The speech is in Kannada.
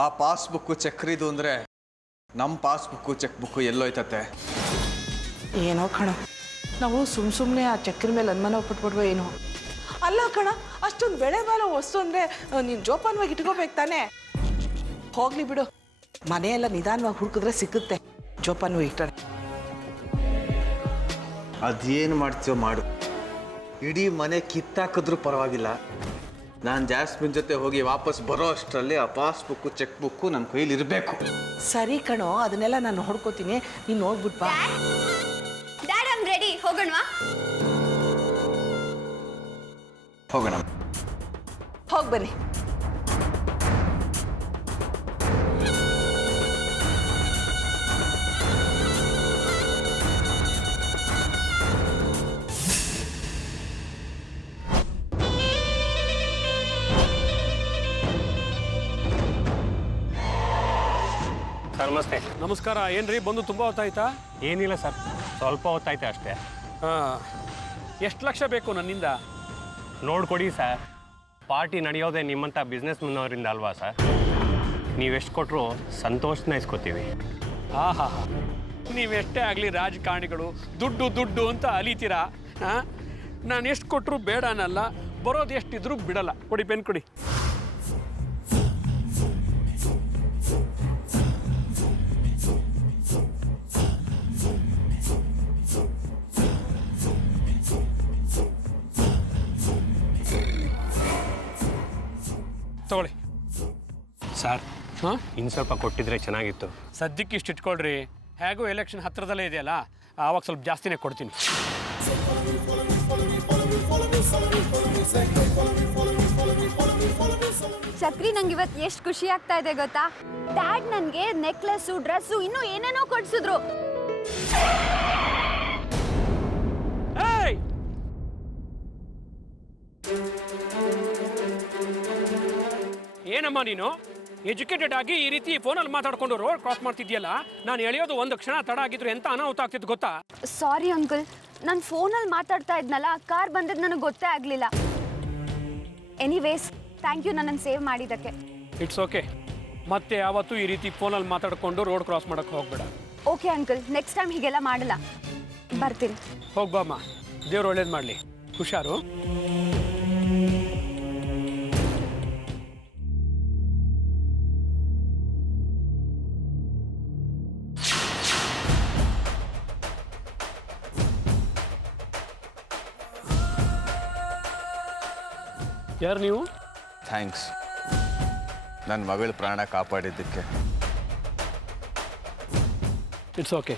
ಆ ಪಾಸ್ಬುಕ್ಕು ಚಕ್ರಿದು ಅಂದರೆ ನಮ್ಮ ಪಾಸ್ಬುಕ್ಕು ಚೆಕ್ ಬುಕ್ಕು ಎಲ್ಲೋಯ್ತತೆ? ಏನೋ ಕಣ, ನಾವು ಸುಮ್ಮನೆ ಆ ಚಕ್ರ ಮೇಲೆ ಅನುಮಾನ ಪಟ್ಬಿಡ್ವೋ ಏನೋ. ಅಲ್ಲ ಕಣ, ಅಷ್ಟೊಂದು ಬೆಳೆ ಬಾಳೋ ವಸ್ತು ಅಂದರೆ ನೀನು ಜೋಪಾನವಾಗಿ ಇಟ್ಕೋಬೇಕು ತಾನೆ. ಹೋಗ್ಲಿ ಬಿಡು, ಮನೆಯೆಲ್ಲ ನಿಧಾನವಾಗಿ ಹುಡುಕಿದ್ರೆ ಸಿಕ್ಕುತ್ತೆ. ಜೋಪಾನವಾಗಿ ಇಟ್ಟಾರೆ. ಅದೇನು ಮಾಡ್ತೀವೋ ಮಾಡು, ಇಡೀ ಮನೆ ಕಿತ್ತಾಕಿದ್ರೂ ಪರವಾಗಿಲ್ಲ. ನಾನು ಜಾಸ್ಮಿನ್ ಜೊತೆ ಹೋಗಿ ವಾಪಸ್ ಬರೋ ಅಷ್ಟರಲ್ಲಿ ಆ ಪಾಸ್ಬುಕ್ಕು ಚೆಕ್ ಬುಕ್ಕು ನನ್ನ ಕೈಲಿ ಇರಬೇಕು. ಸರಿ ಕಣೋ, ಅದನ್ನೆಲ್ಲ ನಾನು ನೋಡ್ಕೋತೀನಿ, ನೀನು ನೋಡ್ಬಿಟ್ಟು ಬಾ. Dad, I am ready. ಹೋಗೋಣವಾ? ಹೋಗೋಣ. ಹೋಗಿ ಬನ್ನಿ. ಸರ್ ನಮಸ್ತೆ. ನಮಸ್ಕಾರ. ಏನ್ರಿ ಬಂದು ತುಂಬ ಹೊತ್ತಾಯ್ತಾ? ಏನಿಲ್ಲ ಸರ್, ಸ್ವಲ್ಪ ಹೊತ್ತಾಯ್ತು ಅಷ್ಟೇ. ಎಷ್ಟು ಲಕ್ಷ ಬೇಕು ನನ್ನಿಂದ? ನೋಡ್ಕೊಡಿ ಸರ್, ಪಾರ್ಟಿ ನಡೆಯೋದೇ ನಿಮ್ಮಂಥ ಬಿಸ್ನೆಸ್ ಮನ್ನವರಿಂದ ಅಲ್ವಾ ಸರ್? ನೀವೆಷ್ಟು ಕೊಟ್ಟರು ಸಂತೋಷನ ಇಸ್ಕೊತೀವಿ. ಆಹಾ, ನೀವೆಷ್ಟೇ ಆಗಲಿ ರಾಜಕಾರಣಿಗಳು ದುಡ್ಡು ದುಡ್ಡು ಅಂತ ಅಲಿತೀರಾ. ನಾನು ಎಷ್ಟು ಕೊಟ್ಟರು ಬೇಡ ಅನ್ನಲ್ಲ, ಬರೋದು ಎಷ್ಟಿದ್ರೂ ಬಿಡಲ್ಲ. ಕೊಡಿ, ಪೆನ್ ಕೊಡಿ. ತಗೊಳ್ಳಿ ಸರ್, ಹಾಂ, ಇನ್ನು ಸ್ವಲ್ಪ ಕೊಟ್ಟಿದ್ರೆ ಚೆನ್ನಾಗಿತ್ತು. ಸದ್ಯಕ್ಕೆ ಇಷ್ಟು ಇಟ್ಕೊಳ್ರಿ. ಹೇಗೂ ಎಲೆಕ್ಷನ್ ಹತ್ತಿರದಲ್ಲೇ ಇದೆಯಲ್ಲ, ಆವಾಗ ಸ್ವಲ್ಪ ಜಾಸ್ತಿನೇ ಕೊಡ್ತೀನಿ. ಚಕ್ರಿ, ನಂಗೆ ಇವತ್ತು ಎಷ್ಟು ಖುಷಿ ಆಗ್ತಾ ಇದೆ ಗೊತ್ತಾ? ಡ್ಯಾಡ್ ನನಗೆ ನೆಕ್ಲೆಸ್ಸು, ಡ್ರೆಸ್ಸು, ಇನ್ನೂ ಏನೇನೋ ಕೊಡ್ಸಿದ್ರು. ಏನಮ್ಮ ನೀನು ಎಜುಕೇಟೆಡ್ ಆಗಿ ಈ ರೀತಿ ಫೋನಲ್ಲಿ ಮಾತಾಡ್ಕೊಂಡು ರೋಡ್ ಕ್ರಾಸ್ ಮಾಡ್ತಿದ್ಯಲ್ಲ? ನಾನು ಎಳೆಯೋದು ಒಂದು ಕ್ಷಣ ತಡ ಆಗಿದ್ರು ಎಂತ ಅನಾಹುತ ಆಗ್ತಿತ್ತು ಗೊತ್ತಾ? ಸಾರಿ ಅಂಕಲ್, ನಾನು ಫೋನಲ್ಲಿ ಮಾತಾಡ್ತಾ ಇದ್ನಲ್ಲ, ಕಾರ್ ಬಂದಿದ್ದು ನನಗೆ ಗೊತ್ತೇ ಆಗಲಿಲ್ಲ. ಎನಿವೇಸ್, ಥ್ಯಾಂಕ್ ಯು ನನ್ನನ್ನು ಸೇವ್ ಮಾಡಿದ್ದಕ್ಕೆ. It's okay. ಮತ್ತೆ ಯಾವತ್ತೂ ಈ ರೀತಿ ಫೋನಲ್ಲಿ ಮಾತಾಡ್ಕೊಂಡು ರೋಡ್ ಕ್ರಾಸ್ ಮಾಡೋಕ್ಕೆ ಹೋಗ್ಬೇಡ. ಓಕೆ ಅಂಕಲ್, ನೆಕ್ಸ್ಟ್ ಟೈಮ್ ಹೀಗೆಲ್ಲ ಮಾಡಲ್ಲ. ಬರ್ತೀನಿ. ಹೋಗ್ಬಮ್ಮ, ದೇವ್ರು ಒಳ್ಳೇದು ಮಾಡಲಿ. ಹುಷಾರು. ಯಾರು ನೀವು? ಥ್ಯಾಂಕ್ಸ್, ನನ್ನ ಮಗಳ ಪ್ರಾಣ ಕಾಪಾಡಿದ್ದಕ್ಕೆ. It's okay.